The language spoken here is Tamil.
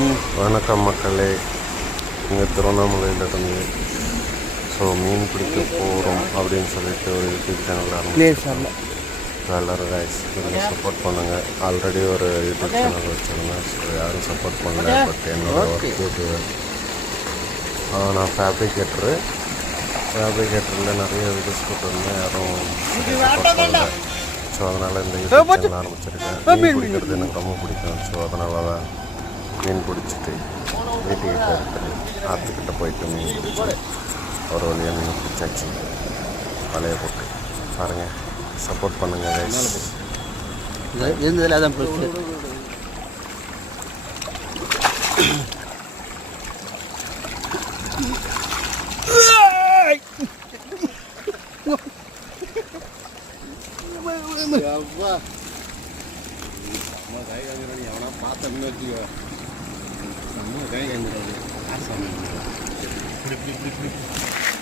வணக்கம் மக்களே, இங்கே திருவண்ணாமலையிலிருந்து ஸோ மீன் பிடிக்க போகிறோம் அப்படின்னு சொல்லிட்டு ஒரு யூடியூப் சேனல் ஆரம்பிச்சிருக்கோம். எல்லோரும் கைஸ் கொஞ்சம் சப்போர்ட் பண்ணுங்கள். ஆல்ரெடி ஒரு யூடியூப் சேனல் வச்சுருந்தேன். ஸோ யாரும் சப்போர்ட் பண்ணல. பட் என்னோட ஒர்க் யூடியூப் நான் ஃபேப்ரிகேட்டரில் நிறைய வீடியோஸ் போட்டிருந்தேன். யாரும் சப்போர்ட் பண்ணல. ஸோ அதனால் இந்த யூடியூப் சேனல் ஆரம்பிச்சிருக்கேன். மீன் பிடிக்கிறது எனக்கு ரொம்ப பிடிக்கும். ஸோ அதனால தான் மீன் பிடிச்சிட்டு வீட்டுக்கிட்ட இருக்கிற ஆற்றுக்கிட்ட போயிட்டு மீன் பிடிச்சி ஒரு வழியாக மீன் பிடிச்சாச்சு. வலையை போட்டு பாருங்கள், சப்போர்ட் பண்ணுங்கள் கைஸ். இருந்ததில் அதான் எவனா பார்த்தோம்னு வச்சுக்கோ, நம்ம கை கஞ்சிடாது.